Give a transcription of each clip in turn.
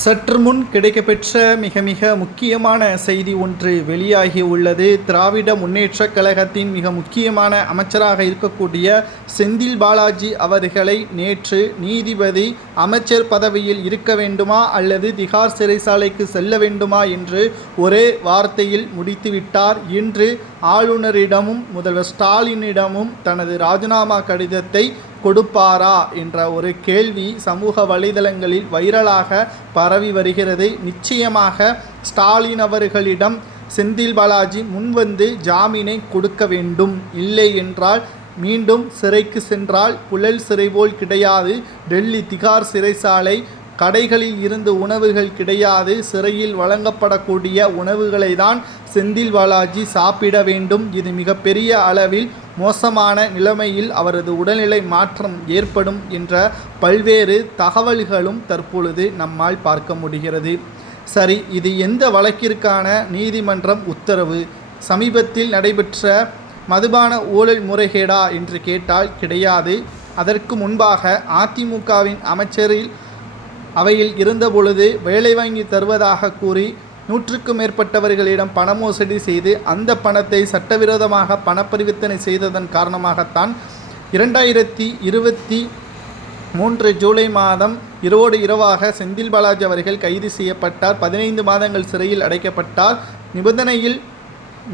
சற்று முன் கிடைக்கப்பெற்ற மிக முக்கியமான செய்தி ஒன்று வெளியாகி உள்ளது. திராவிட முன்னேற்றக் கழகத்தின் மிக முக்கியமான அமைச்சராக இருக்கக்கூடிய செந்தில் பாலாஜி அவர்களை நேற்று நீதிபதி அமைச்சர் பதவியில் இருக்க வேண்டுமா அல்லது திகார் சிறைச்சாலைக்கு செல்ல வேண்டுமா என்று ஒரே வார்த்தையில் முடித்துவிட்டார். இன்று ஆளுநரிடமும் முதல்வர் ஸ்டாலினிடமும் தனது ராஜினாமா கடிதத்தை கொடுப்பாரா என்ற ஒரு கேள்வி சமூக வலைதளங்களில் வைரலாக பரவி வருகிறது. நிச்சயமாக ஸ்டாலின் அவர்களிடம் செந்தில் பாலாஜி முன்வந்து ஜாமீனை கொடுக்க வேண்டும். இல்லை என்றால் மீண்டும் சிறைக்கு சென்றால் புழல் சிறை போல் கிடையாது. டெல்லி திகார் சிறைச்சாலை, கடைகளில் இருந்து உணவுகள் கிடையாது. சிறையில் வழங்கப்படக்கூடிய உணவுகளை தான் செந்தில் பாலாஜி சாப்பிட வேண்டும். இது மிகப்பெரிய அளவில் மோசமான நிலைமையில் அவரது உடல்நிலை மாற்றம் ஏற்படும் என்ற பல்வேறு தகவல்களும் தற்பொழுது நம்மால் பார்க்க முடிகிறது. சரி, இது எந்த வழக்கிற்கான நீதிமன்றம் உத்தரவு? சமீபத்தில் நடைபெற்ற மதுபான ஊழல் முறைகேடா என்று கேட்டால் கிடையாது. அதற்கு முன்பாக அதிமுகவின் அமைச்சரில் அவையில் இருந்தபொழுது வேலை வாங்கி தருவதாக கூறி 100க்கும் மேற்பட்டவர்களிடம் பண மோசடி செய்து அந்த பணத்தை சட்டவிரோதமாக பணப்பரிவர்த்தனை செய்ததன் காரணமாகத்தான் 2023 ஜூலை மாதம் இரவோடு இரவாக செந்தில் பாலாஜி அவர்கள் கைது செய்யப்பட்டார். 15 மாதங்கள் சிறையில் அடைக்கப்பட்டார். நிபந்தனையில்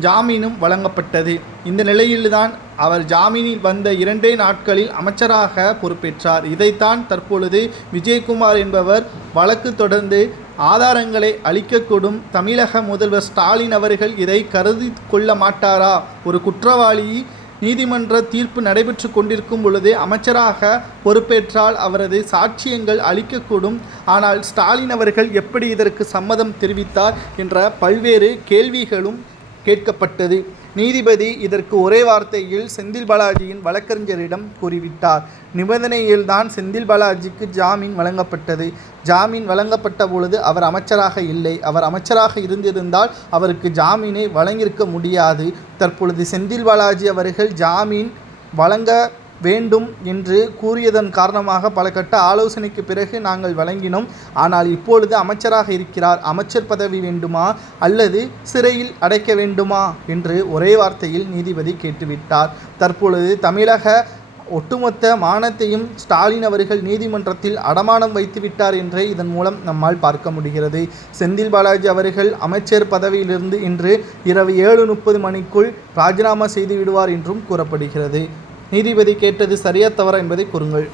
ஜாமீனும் வழங்கப்பட்டது. இந்த நிலையில்தான் அவர் ஜாமீனில் வந்த 2 நாட்களில் அமைச்சராக பொறுப்பேற்றார். இதைத்தான் தற்பொழுது விஜயகுமார் என்பவர் வழக்கு தொடர்ந்து ஆதாரங்களை அளிக்கக்கூடும். தமிழக முதல்வர் ஸ்டாலின் அவர்கள் இதை கருதி கொள்ள மாட்டாரா? ஒரு குற்றவாளி நீதிமன்ற தீர்ப்பு நடைபெற்று கொண்டிருக்கும் பொழுது அமைச்சராக பொறுப்பேற்றால் அவரது சாட்சியங்கள் அளிக்கக்கூடும். ஆனால் ஸ்டாலின் அவர்கள் எப்படி இதற்கு சம்மதம் தெரிவித்தார் என்ற பல்வேறு கேள்விகளும் கேட்கப்பட்டது. நீதிபதி இதற்கு ஒரே வார்த்தையில் செந்தில் பாலாஜியின் வழக்கறிஞரிடம் கூறிவிட்டார். நிபந்தனையில்தான் செந்தில் பாலாஜிக்கு ஜாமீன் வழங்கப்பட்டது. ஜாமீன் வழங்கப்பட்ட பொழுது அவர் அமைச்சராக இல்லை. அவர் அமைச்சராக இருந்திருந்தால் அவருக்கு ஜாமீனை வழங்கியிருக்க முடியாது. தற்பொழுது செந்தில் பாலாஜி அவர்கள் ஜாமீன் வழங்க வேண்டும் என்று கூறியதன் காரணமாக பல கட்ட ஆலோசனைக்கு பிறகு நாங்கள் வழங்கினோம். ஆனால் இப்பொழுது அமைச்சராக இருக்கிறார். அமைச்சர் பதவி வேண்டுமா அல்லது சிறையில் அடைக்க வேண்டுமா என்று ஒரே வார்த்தையில் நீதிபதி கேட்டுவிட்டார். தற்பொழுது தமிழக ஒட்டுமொத்த மானத்தையும் ஸ்டாலின் அவர்கள் நீதிமன்றத்தில் அடமானம் வைத்துவிட்டார் என்றே இதன் மூலம் நம்மால் பார்க்க முடிகிறது. செந்தில் பாலாஜி அவர்கள் அமைச்சர் பதவியிலிருந்து இன்று இரவு 7:30 மணிக்குள் ராஜினாமா செய்து விடுவார் என்றும் கூறப்படுகிறது. நீதிபதி கேட்டது சரியா தவறா என்பதை கூறுங்கள்.